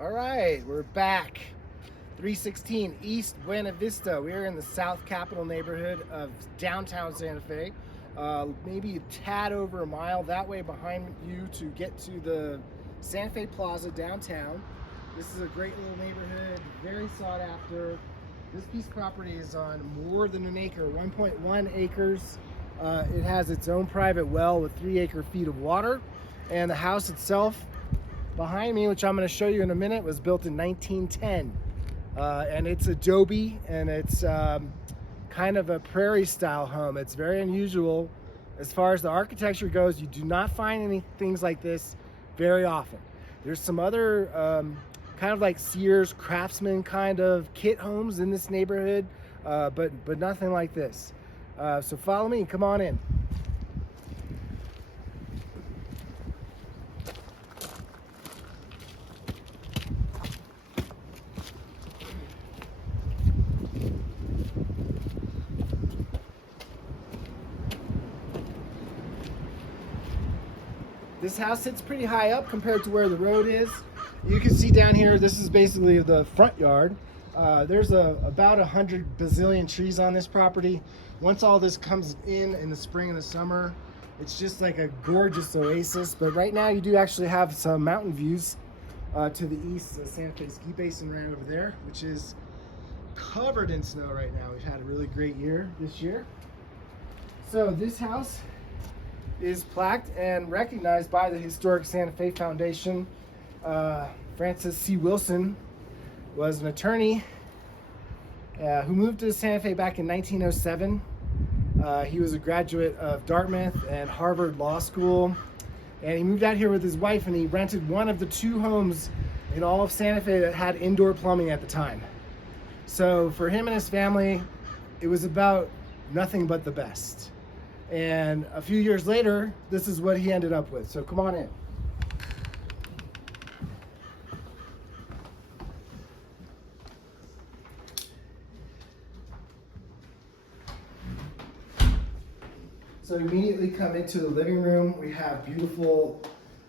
All right, we're back. 316 East Buena Vista. We're in the South Capitol neighborhood of downtown Santa Fe. Maybe a tad over a mile that way behind you to get to the Santa Fe Plaza downtown. This is a great little neighborhood, very sought after. This piece of property is on more than an acre, 1.1 acres. It has its own private well with 3 acre feet of water, and the house itself behind me, which I'm going to show you in a minute, was built in 1910. And it's adobe, and it's kind of a prairie style home. It's very unusual as far as the architecture goes. You do not find any things like this very often. There's some other kind of like Sears Craftsman kind of kit homes in this neighborhood, but nothing like this. So follow me and come on in. This house sits pretty high up compared to where the road is. You can see down here, this is basically the front yard. There's about 100 bazillion trees on this property. Once all this comes in the spring and the summer, it's just like a gorgeous oasis. But right now you do actually have some mountain views to the east. The Santa Fe ski basin right over there, which is covered in snow right now. We've had a really great year this year. So this house is plaqued and recognized by the Historic Santa Fe Foundation. Francis C. Wilson was an attorney who moved to Santa Fe back in 1907. He was a graduate of Dartmouth and Harvard Law School, and he moved out here with his wife, and he rented one of the 2 homes in all of Santa Fe that had indoor plumbing at the time. So for him and his family, it was about nothing but the best. And a few years later, this is what he ended up with. So come on in. So immediately come into the living room. We have beautiful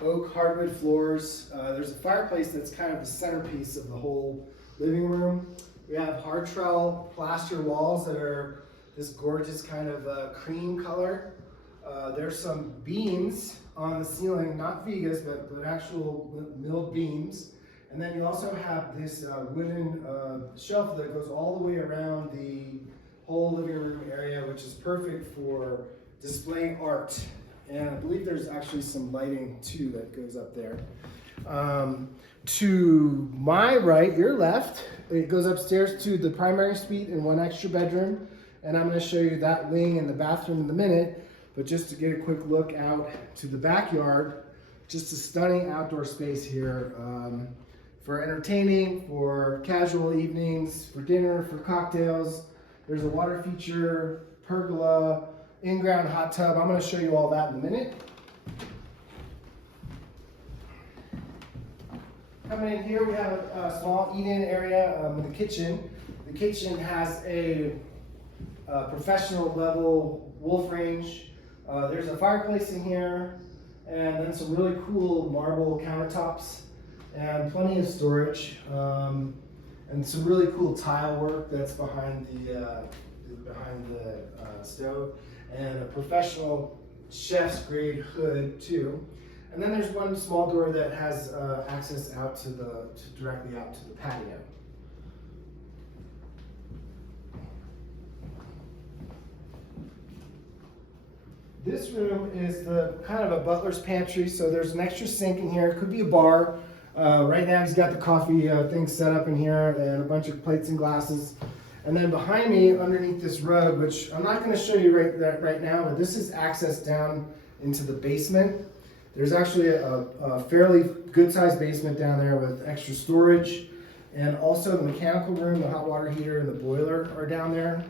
oak hardwood floors. There's a fireplace that's kind of the centerpiece of the whole living room. We have hard trowel plaster walls that are this gorgeous kind of cream color. There's some beams on the ceiling, not vigas, but actual milled beams. And then you also have this wooden shelf that goes all the way around the whole living room area, which is perfect for displaying art. And I believe there's actually some lighting too that goes up there. To my right, your left, it goes upstairs to the primary suite and 1 extra bedroom. And I'm going to show you that wing and the bathroom in a minute. But just to get a quick look out to the backyard, just a stunning outdoor space here for entertaining, for casual evenings, for dinner, for cocktails. There's a water feature, pergola, in-ground hot tub. I'm going to show you all that in a minute. Coming in here, we have a small eat-in area with a kitchen. The kitchen has a professional level wolf range. There's a fireplace in here, and then some really cool marble countertops, and plenty of storage, and some really cool tile work that's behind the stove, and a professional chef's grade hood too. And then there's one small door that has access out directly out to the patio. This room is the kind of a butler's pantry, so there's an extra sink in here. It could be a bar. Right now he's got the coffee thing set up in here and a bunch of plates and glasses. And then behind me, underneath this rug, which I'm not going to show you right now, but this is access down into the basement. There's actually a fairly good-sized basement down there with extra storage. And also the mechanical room, the hot water heater, and the boiler are down there.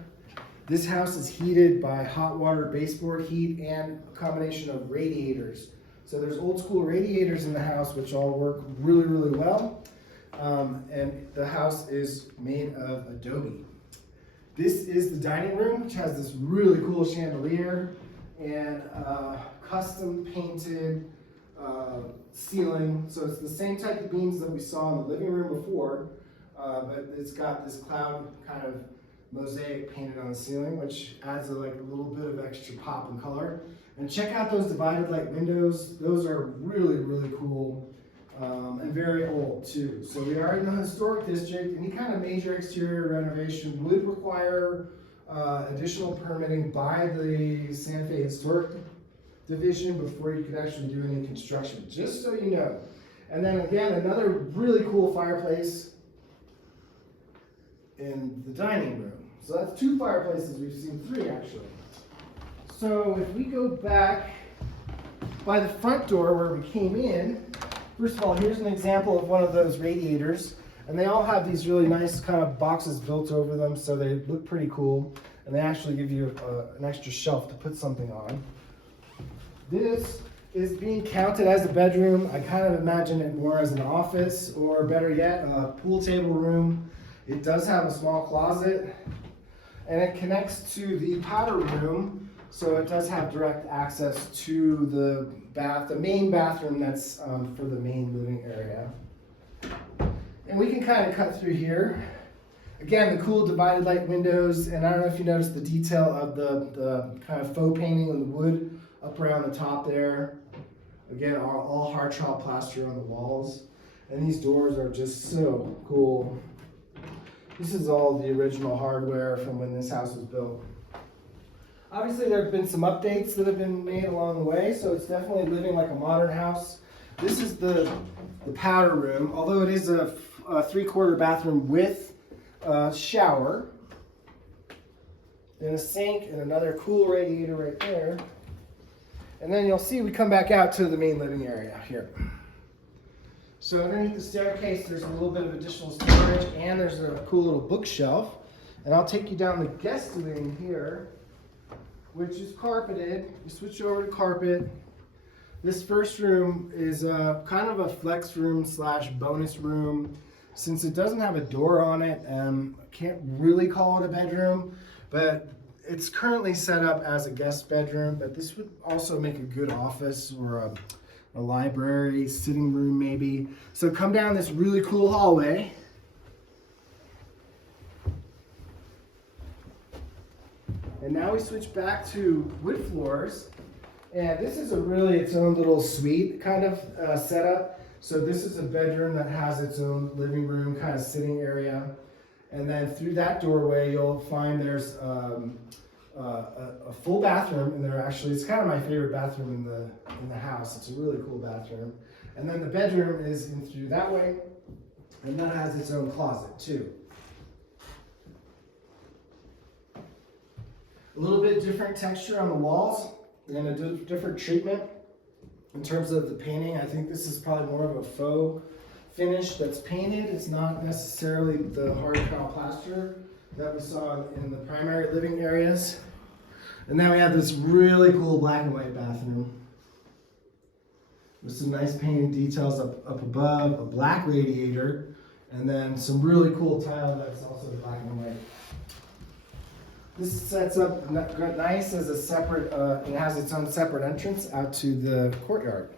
This house is heated by hot water baseboard heat and a combination of radiators. So there's old school radiators in the house which all work really, really well. And the house is made of adobe. This is the dining room, which has this really cool chandelier and custom painted ceiling. So it's the same type of beams that we saw in the living room before, but it's got this cloud kind of mosaic painted on the ceiling, which adds a little bit of extra pop and color. And check out those divided light windows. Those are really, really cool and very old too. So we are in the historic district. Any kind of major exterior renovation would require additional permitting by the Santa Fe Historic Division before you could actually do any construction, just so you know. And then again, another really cool fireplace in the dining room. So that's 2 fireplaces. We've seen 3 actually. So if we go back by the front door where we came in, first of all, here's an example of one of those radiators. And they all have these really nice kind of boxes built over them, so they look pretty cool. And they actually give you an extra shelf to put something on. This is being counted as a bedroom. I kind of imagine it more as an office, or better yet, a pool table room. It does have a small closet, and it connects to the powder room, so it does have direct access to the main bathroom that's for the main living area. And we can kind of cut through here. Again, the cool divided light windows, and I don't know if you noticed the detail of the kind of faux painting on the wood up around the top there. Again, all hard trowel plaster on the walls. And these doors are just so cool. This is all the original hardware from when this house was built. Obviously, there have been some updates that have been made along the way, so it's definitely living like a modern house. This is the powder room, although it is a 3/4 bathroom with a shower, and a sink, and another cool radiator right there. And then you'll see we come back out to the main living area here. So underneath the staircase, there's a little bit of additional storage, and there's a cool little bookshelf. And I'll take you down the guest wing here, which is carpeted. You switch over to carpet. This first room is kind of a flex room / bonus room. Since it doesn't have a door on it, I can't really call it a bedroom, but it's currently set up as a guest bedroom, but this would also make a good office or a library, sitting room maybe. So come down this really cool hallway. And now we switch back to wood floors. And this is really its own little suite kind of setup. So this is a bedroom that has its own living room kind of sitting area. And then through that doorway, you'll find there's a full bathroom, and it's kind of my favorite bathroom in the house. It's a really cool bathroom. And then the bedroom is in through that way, and that has its own closet too. A little bit different texture on the walls and a different treatment in terms of the painting. I think this is probably more of a faux finish that's painted. It's not necessarily the hard trowel plaster that we saw in the primary living areas. And then we have this really cool black and white bathroom with some nice painted details up above, a black radiator, and then some really cool tile that's also black and white. This sets up nice as a separate, it has its own separate entrance out to the courtyard.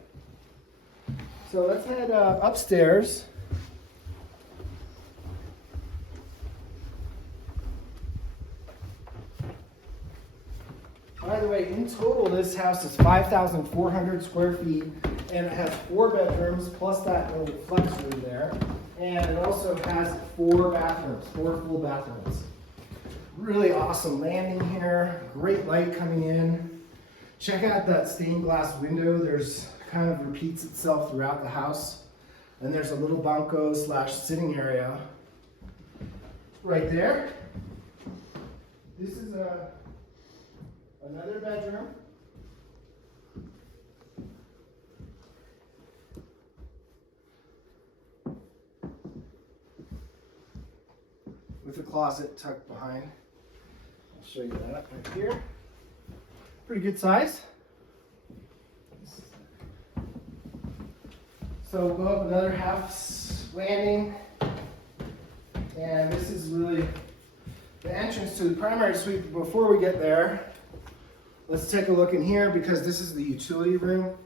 So let's head upstairs. By the way, in total, this house is 5,400 square feet, and it has 4 bedrooms plus that little flex room there. And it also has 4 bathrooms, 4 full bathrooms. Really awesome landing here, great light coming in. Check out that stained glass window. There's kind of repeats itself throughout the house. And there's a little banco / sitting area right there. This is another bedroom. With a closet tucked behind. I'll show you that right here. Pretty good size. So we'll go up another half landing. And this is really the entrance to the primary suite. Before we get there, let's take a look in here because this is the utility room.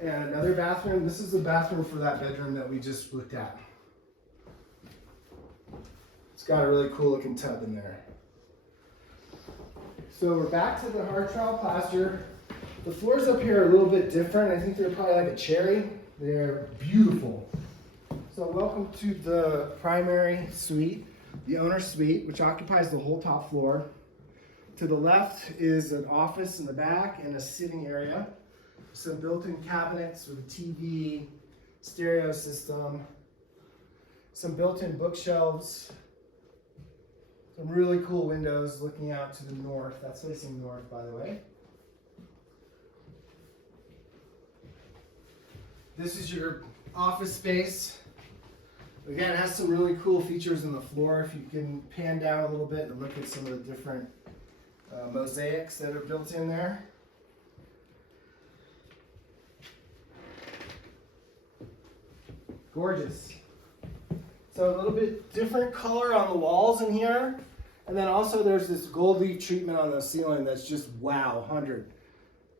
And another bathroom. This is the bathroom for that bedroom that we just looked at. It's got a really cool looking tub in there. So we're back to the hard trowel plaster. The floors up here are a little bit different. I think they're probably like a cherry. They're beautiful. So welcome to the primary suite, the owner's suite, which occupies the whole top floor. To the left is an office in the back and a sitting area. Some built-in cabinets with a TV, stereo system, some built-in bookshelves, some really cool windows looking out to the north. That's facing north, by the way. This is your office space. Again, it has some really cool features in the floor. If you can pan down a little bit and look at some of the different mosaics that are built in there. Gorgeous. So a little bit different color on the walls in here. And then also there's this gold leaf treatment on the ceiling that's just wow, 100.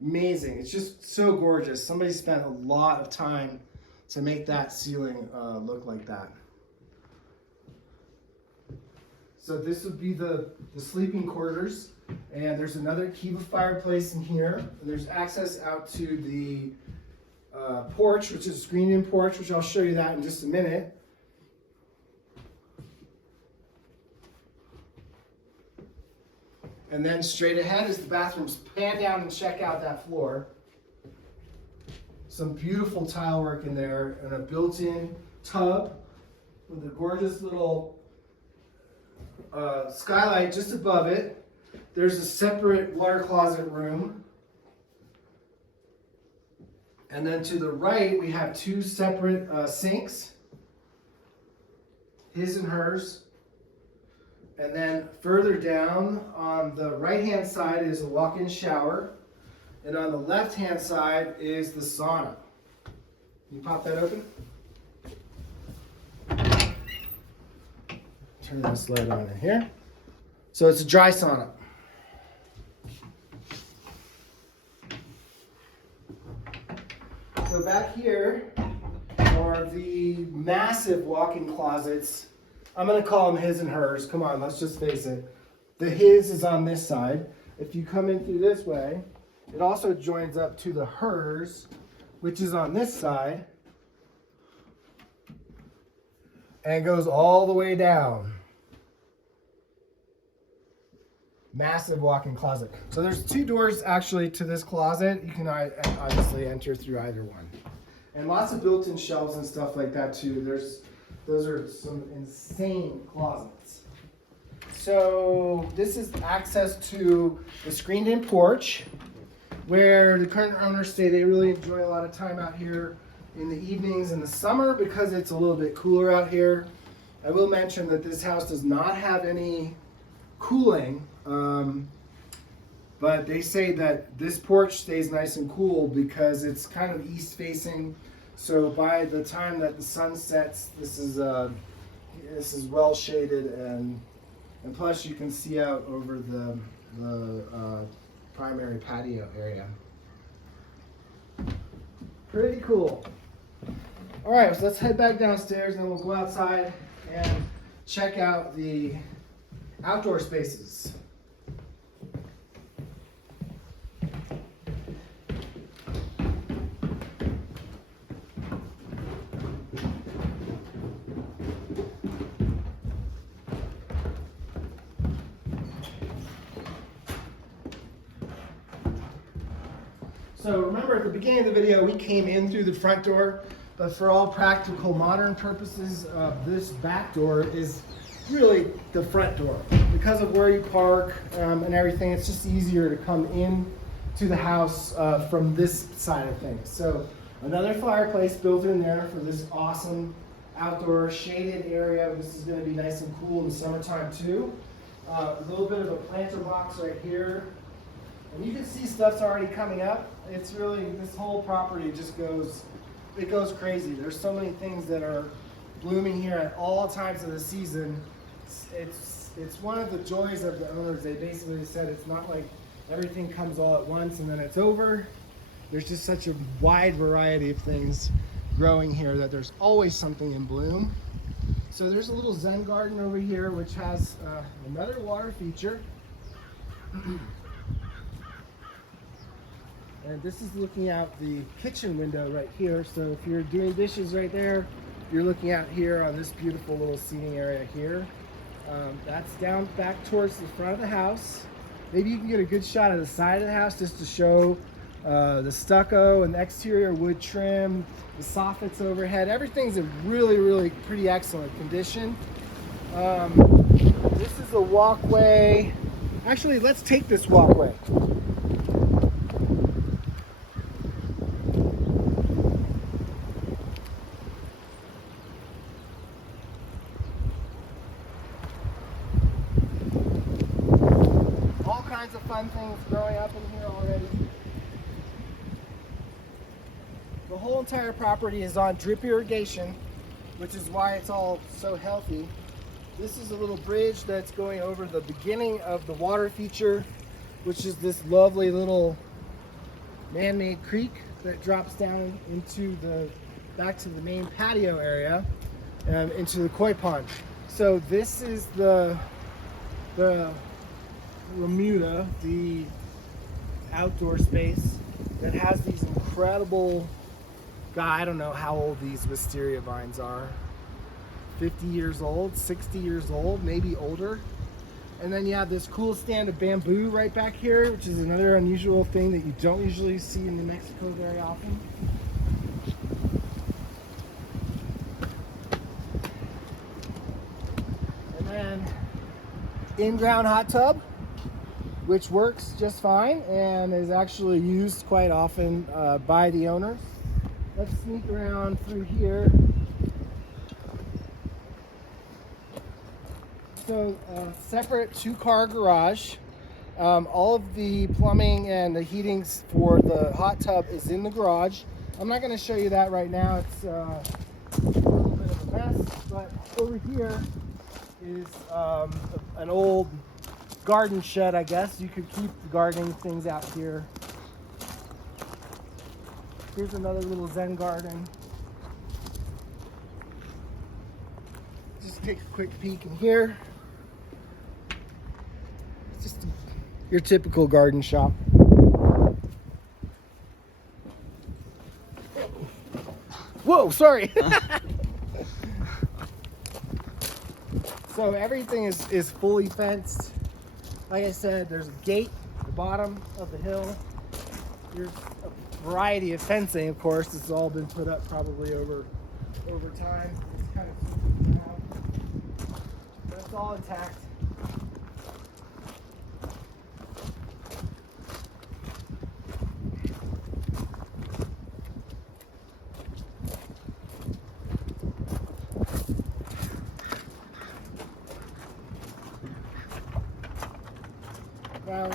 Amazing. It's just so gorgeous. Somebody spent a lot of time to make that ceiling look like that. So this would be the sleeping quarters. And there's another Kiva fireplace in here. And there's access out to the porch, which is a screened-in porch, which I'll show you that in just a minute. And then straight ahead is the bathrooms. Pan down and check out that floor. Some beautiful tile work in there and a built-in tub with a gorgeous little skylight just above it. There's a separate water closet room. And then to the right, we have two separate sinks, his and hers. And then further down on the right-hand side is a walk-in shower. And on the left-hand side is the sauna. Can you pop that open? Turn this light on in here. So it's a dry sauna. So back here are the massive walk-in closets. I'm going to call them his and hers. Come on, let's just face it. The his is on this side. If you come in through this way, it also joins up to the hers, which is on this side, and goes all the way down. Massive walk-in closet. So there's two doors actually to this closet. You can obviously enter through either one. And lots of built-in shelves and stuff like that too. Those are some insane closets. So this is access to the screened-in porch, where the current owners say they really enjoy a lot of time out here in the evenings in the summer because it's a little bit cooler out here. I will mention that this house does not have any cooling, but they say that this porch stays nice and cool because it's kind of east facing. So by the time that the sun sets, this is well shaded, and plus you can see out over the primary patio area. Pretty cool. All right, so let's head back downstairs, and then we'll go outside and check out the outdoor spaces. So remember at the beginning of the video, we came in through the front door, but for all practical modern purposes, this back door is really the front door. Because of where you park and everything, it's just easier to come in to the house from this side of things. So another fireplace built in there for this awesome outdoor shaded area. This is going to be nice and cool in the summertime too. A little bit of a planter box right here. And you can see stuff's already coming up. It's really, this whole property just goes crazy. There's so many things that are blooming here at all times of the season. It's one of the joys of the owners. They basically said it's not like everything comes all at once and then it's over. there's just such a wide variety of things growing here that there's always something in bloom. So there's a little Zen garden over here, which has another water feature. And this is looking out the kitchen window right here. So if you're doing dishes right there, you're looking out here on this beautiful little seating area here. That's down back towards the front of the house. Maybe you can get a good shot of the side of the house just to show the stucco and the exterior wood trim, the soffits overhead. Everything's in really, really pretty excellent condition. This is a walkway. Actually, let's take this walkway. All kinds of fun things growing up in here already. The whole entire property is on drip irrigation, which is why it's all so healthy. This is a little bridge that's going over the beginning of the water feature, which is this lovely little man-made creek that drops down into back to the main patio area, into the koi pond. So this is the remuda, the outdoor space that has these incredible, I don't know how old these wisteria vines are. 50 years old, 60 years old, maybe older. And then you have this cool stand of bamboo right back here, which is another unusual thing that you don't usually see in New Mexico very often. And then in-ground hot tub, which works just fine and is actually used quite often by the owners. Let's sneak around through here. So separate two-car garage. All of the plumbing and the heating for the hot tub is in the garage. I'm not going to show you that right now. It's a little bit of a mess. But over here is an old garden shed, I guess. You could keep the gardening things out here. Here's another little Zen garden. Just take a quick peek in here. It's just your typical garden shop. Whoa, sorry. So everything is fully fenced. Like I said, there's a gate at the bottom of the hill. There's a variety of fencing, of course. It's all been put up probably over time. It's kind of now, but it's all intact. Now,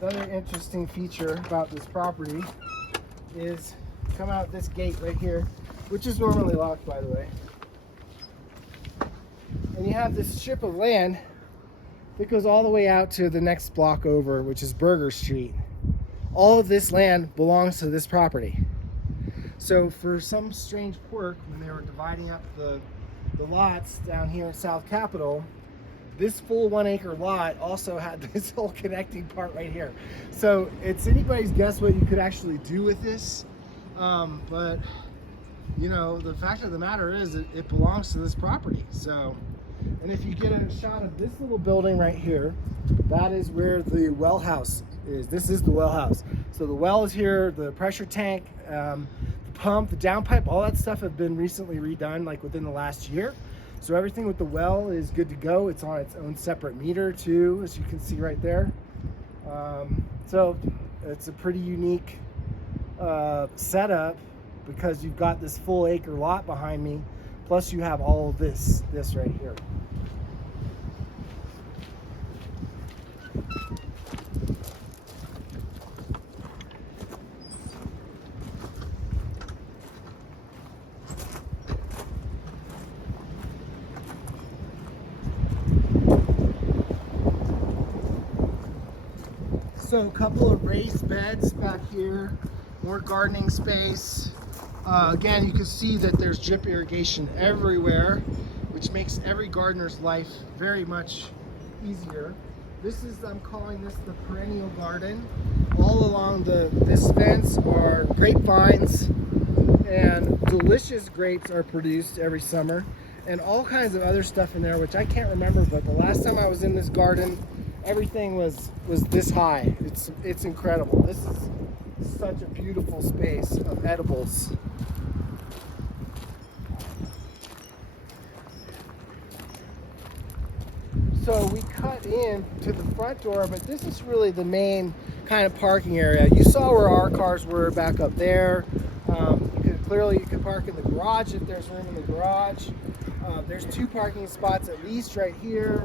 another interesting feature about this property is come out this gate right here, which is normally locked, by the way. And you have this strip of land that goes all the way out to the next block over, which is Burger Street. All of this land belongs to this property. So for some strange quirk, when they were dividing up the lots down here at South Capitol, this full 1 acre lot also had this whole connecting part right here. So it's anybody's guess what you could actually do with this. But you know, the fact of the matter is it belongs to this property. So, and if you get a shot of this little building right here, that is where the well house is. This is the well house. So the well is here, the pressure tank, the pump, the downpipe, all that stuff have been recently redone, like within the last year. So everything with the well is good to go. It's on its own separate meter too, as you can see right there. So it's a pretty unique setup because you've got this full acre lot behind me, plus you have all of this right here. So a couple of raised beds back here. More gardening space. Again, you can see that there's drip irrigation everywhere, which makes every gardener's life very much easier. This is, I'm calling this the perennial garden. All along this fence are grapevines, and delicious grapes are produced every summer, and all kinds of other stuff in there, which I can't remember, but the last time I was in this garden, everything was this high. It's incredible. This is such a beautiful space of edibles. So we cut in to the front door, but this is really the main kind of parking area. You saw where our cars were back up there. You could park in the garage if there's room in the garage. There's 2 parking spots at least right here,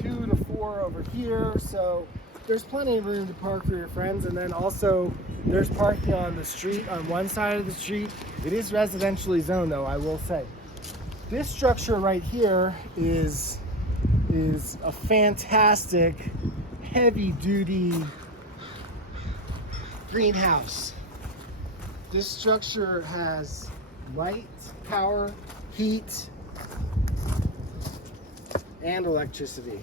2 to 4 over here. So there's plenty of room to park for your friends. And then also there's parking on the street, on one side of the street. It is residentially zoned though, I will say. This structure right here is a fantastic heavy duty greenhouse. This structure has light, power, heat, and electricity.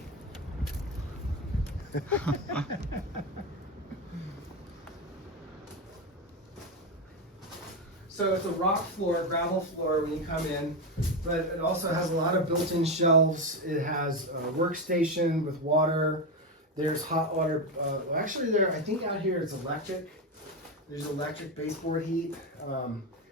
So it's a rock floor, gravel floor when you come in, but it also has a lot of built-in shelves. It has a workstation with water. There's hot water. Actually, I think out here it's electric. There's electric baseboard heat.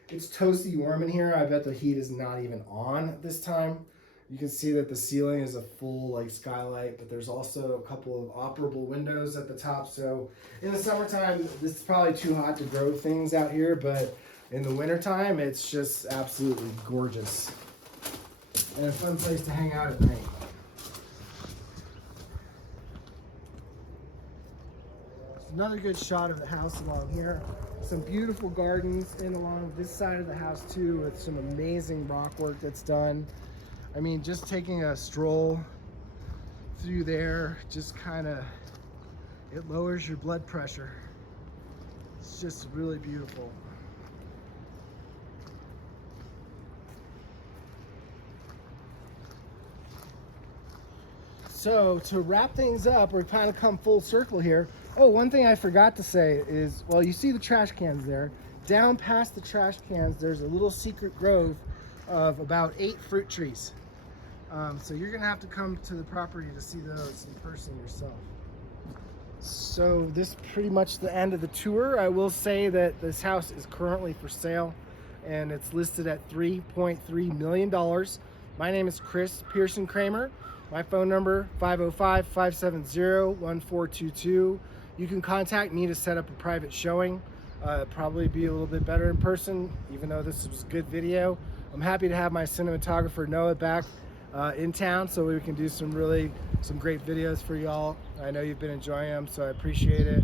It's toasty warm in here. I bet the heat is not even on this time. You can see that the ceiling is a full skylight, but there's also a couple of operable windows at the top. So in the summertime, this is probably too hot to grow things out here, but in the wintertime, it's just absolutely gorgeous. And a fun place to hang out at night. Another good shot of the house along here. Some beautiful gardens in along this side of the house too, with some amazing rock work that's done. I mean, just taking a stroll through there, just it lowers your blood pressure. It's just really beautiful. So to wrap things up, we've kind of come full circle here. Oh, one thing I forgot to say is, well, you see the trash cans there. Down past the trash cans, there's a little secret grove of about 8 fruit trees. So you're gonna have to come to the property to see those in person yourself. So this is pretty much the end of the tour. I will say that this house is currently for sale and it's listed at $3.3 million. My name is Pearson Kramer. My phone number, 505-570-1422. You can contact me to set up a private showing. Probably be a little bit better in person, even though this was good video. I'm happy to have my cinematographer Noah back in town so we can do some great videos for y'all. I know you've been enjoying them, so I appreciate it.